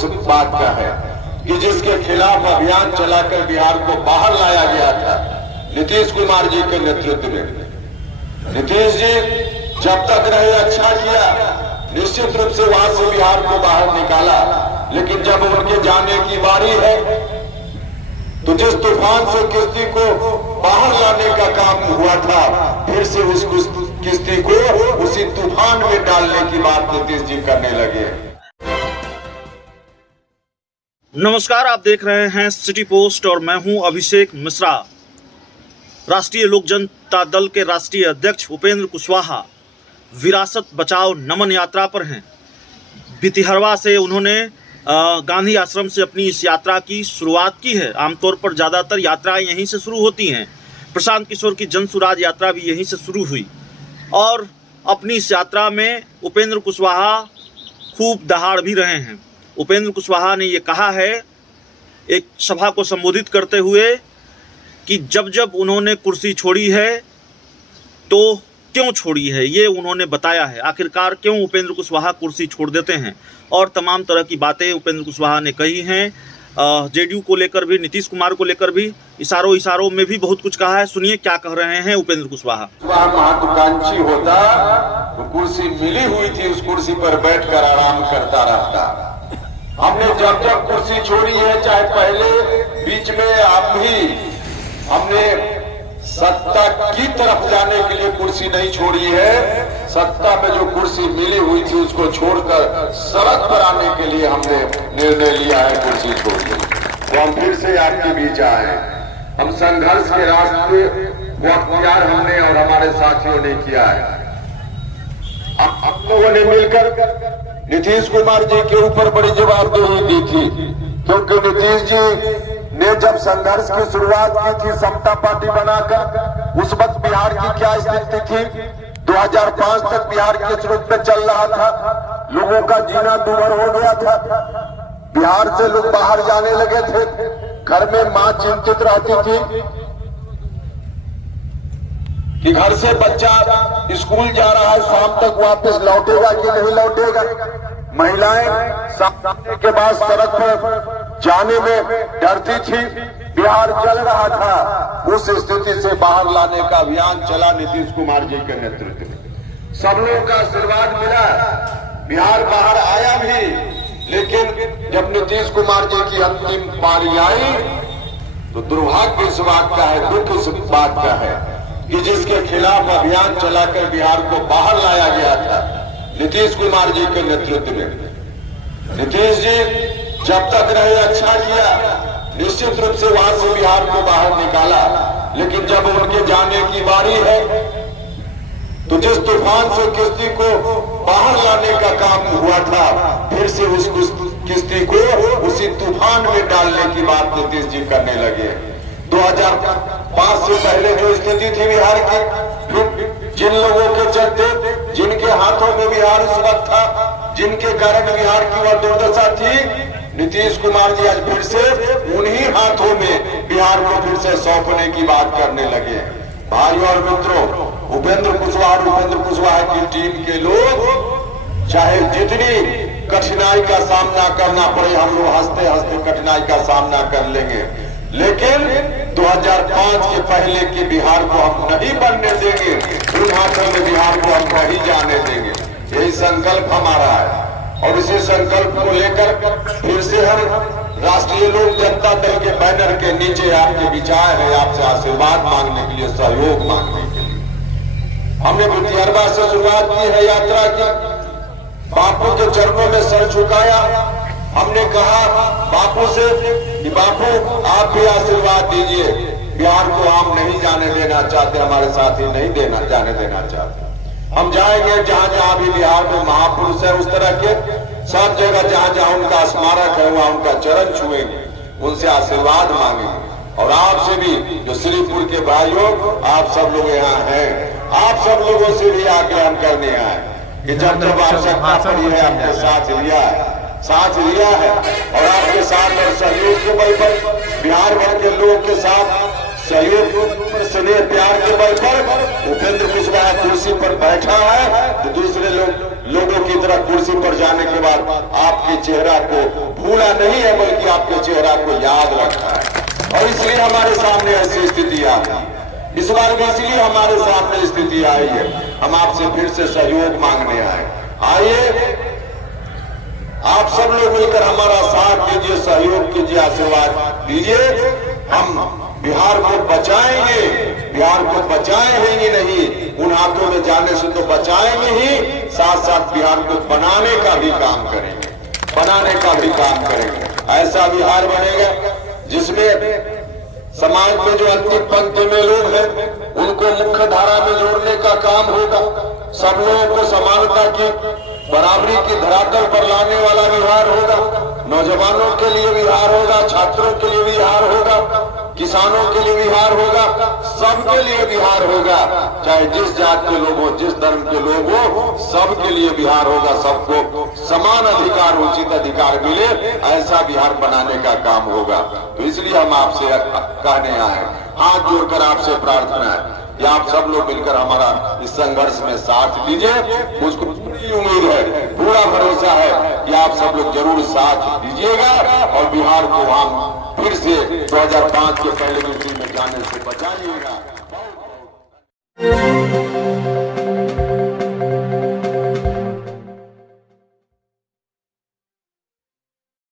इस बात का है कि जिसके खिलाफ अभियान चलाकर बिहार को बाहर लाया गया था नीतीश कुमार जी के नेतृत्व में। नीतीश जी जब तक रहे अच्छा किया, निश्चित रूप से वहां से बिहार को बाहर निकाला, लेकिन जब उनके जाने की बारी है तो जिस तूफान से किश्ती को बाहर लाने का काम हुआ था, फिर से उस किश्ती को उसी तूफान में डालने की बात नीतीश जी करने लगे। नमस्कार, आप देख रहे हैं सिटी पोस्ट और मैं हूं अभिषेक मिश्रा। राष्ट्रीय लोक जनता दल के राष्ट्रीय अध्यक्ष उपेंद्र कुशवाहा विरासत बचाओ नमन यात्रा पर हैं। भितिहरवा से उन्होंने गांधी आश्रम से अपनी इस यात्रा की शुरुआत की है। आमतौर पर ज़्यादातर यात्राएं यहीं से शुरू होती हैं। प्रशांत किशोर की जन सुराज यात्रा भी यहीं से शुरू हुई और अपनी इस यात्रा में उपेंद्र कुशवाहा खूब दहाड़ भी रहे हैं। उपेंद्र कुशवाहा ने ये कहा है एक सभा को संबोधित करते हुए कि जब जब उन्होंने कुर्सी छोड़ी है तो क्यों छोड़ी है, ये उन्होंने बताया है। आखिरकार क्यों उपेंद्र कुशवाहा कुर्सी छोड़ देते हैं और तमाम तरह की बातें उपेंद्र कुशवाहा ने कही हैं। जेडीयू को लेकर भी, नीतीश कुमार को लेकर भी इशारों में भी बहुत कुछ कहा है। सुनिए क्या कह रहे हैं उपेंद्र कुशवाहा। महत्वाकांक्षी होता तो कुर्सी मिली हुई थी, उस कुर्सी पर बैठकर आराम करता रहता। हमने जब जब कुर्सी छोड़ी है, चाहे पहले, बीच में, आप भी, हमने सत्ता की तरफ जाने के लिए कुर्सी नहीं छोड़ी है। सत्ता में जो कुर्सी मिली हुई थी उसको छोड़कर सड़क पर आने के लिए हमने निर्णय लिया है कुर्सी छोड़ने। तो हम फिर से आपके बीच आए। हम संघर्ष के रास्ते वो अख्तियार हमने और हमारे साथियों ने किया है। हम लोगों ने मिलकर नीतीश कुमार जी के ऊपर बड़ी जवाबदेही दी थी, क्योंकि नीतीश जी ने जब संघर्ष की शुरुआत की थी समता पार्टी बनाकर, उस वक्त बिहार की क्या स्थिति थी। 2005 तक बिहार किस रूप में चल रहा था, लोगों का जीना दूभर हो गया था। बिहार से लोग बाहर जाने लगे थे, घर में मां चिंतित रहती थी कि घर से बच्चा स्कूल जा रहा है, शाम तक वापस लौटेगा कि नहीं लौटेगा। महिलाएं सामने के बाद सड़क पर जाने में डरती थी। बिहार जल रहा था। उस स्थिति से बाहर लाने का अभियान चला नीतीश कुमार जी के नेतृत्व में। सब लोगों का आशीर्वाद मिला, बिहार बाहर आया भी। लेकिन जब नीतीश कुमार जी की अंतिम पारी आई तो दुर्भाग्य इस बात का है, दुख इस बात का है कि जिसके खिलाफ अभियान चलाकर बिहार को बाहर लाया गया था नीतीश कुमार जी के नेतृत्व में। नीतीश जी जब तक रहे अच्छा किया, निश्चित रूप से वहां से बिहार को बाहर निकाला, लेकिन जब उनके जाने की बारी है तो जिस तूफान से किश्ती को बाहर लाने का काम हुआ था, फिर से उस किश्ती को उसी तूफान में डालने की बात नीतीश जी करने लगे। 2005 से पहले जो स्थिति थी बिहार की, जिन लोगों के चलते, जिनके हाथों में बिहार उस वक्त था, जिनके कारण बिहार की वह दुर्दशा थी, नीतीश कुमार जी आज फिर से उन्हीं हाथों में बिहार को फिर से सौंपने की बात करने लगे। भाइयों और मित्रों, उपेंद्र कुशवाहा की टीम के लोग चाहे जितनी कठिनाई का सामना करना पड़े, हम लोग हंसते हंसते कठिनाई का सामना कर लेंगे, लेकिन 2005 के पहले के बिहार को हम नहीं बनने देंगे। उन हाथों में बिहार को हम नहीं जाने देंगे। यही संकल्प हमारा है और इसी संकल्प को लेकर फिर से हम राष्ट्रीय लोक जनता दल के बैनर के नीचे आपके बीच आए हैं, आपसे आशीर्वाद मांगने के लिए, सहयोग मांगने के लिए। हमने भितिहरवा से शुरुआत की है यात्रा की, बापू के चरणों में सर झुकाया। हमने कहा बापू से कि बापू आप भी आशीर्वाद दीजिए, बिहार को हम नहीं जाने देना चाहते, हमारे साथी नहीं जाने देना चाहते। हम जाएंगे जहां जहां भी बिहार में महापुरुष है, उस तरह के सब जगह जहां जहां उनका स्मारक है वहां उनका चरण छुएंगे, उनसे आशीर्वाद मांगेंगे। और आपसे भी जो श्रीपुर के भाइयों, आप सब लोग यहाँ हैं, आप सब लोगों से भी आग्रह करने आए कि जब जब आवश्यकता पड़ी है आपके साथ लिया है और आपके साथ और सहयोग के बल पर, बिहार भर के लोगों के साथ सहयोग, स्नेह, प्यार के बल पर उपेंद्र कुशवाहा कुर्सी पर बैठा है, तो दूसरे लोगों की तरह कुर्सी पर जाने के बाद आपके चेहरा को भूला नहीं है बल्कि आपके चेहरा को याद रखा है। और इसलिए हमारे सामने ऐसी स्थिति आई, इस बार भी इसलिए हमारे सामने स्थिति आई है। हम आपसे फिर से सहयोग मांगने आए। आइए आप सब लोग मिलकर हमारा साथ दीजिए, सहयोग कीजिए, आशीर्वाद दीजिए। हम बिहार को बचाएंगे, बिहार को बचाएंगे ही नहीं, उन हाथों में जाने से तो बचाएंगे ही, साथ साथ बिहार को बनाने का भी काम करेंगे, बनाने का भी काम करेंगे। ऐसा बिहार बनेगा जिसमें समाज में जो अंतिम पंक्ति में लोग हैं उनको मुख्य धारा में जोड़ने का काम होगा। सब लोगों को समानता की, बराबरी की धरातल पर लाने वाला बिहार होगा। नौजवानों के लिए बिहार होगा, छात्रों के लिए बिहार होगा, किसानों के लिए बिहार होगा, सबके लिए बिहार होगा। चाहे जिस जात के लोग हो, जिस धर्म के लोग हो, सबके लिए बिहार होगा। सबको समान अधिकार, उचित अधिकार मिले, ऐसा बिहार बनाने का काम होगा। तो इसलिए हम आपसे कहने आए, हाथ जोड़कर आपसे प्रार्थना है कि आप सब लोग मिलकर हमारा इस संघर्ष में साथ दीजिए। मुझको पूरी उम्मीद है, पूरा भरोसा है कि आप सब लोग जरूर साथ दीजिएगा और बिहार को हम फिर से 2005 के पहले गिनती में जाने से बचाइएगा।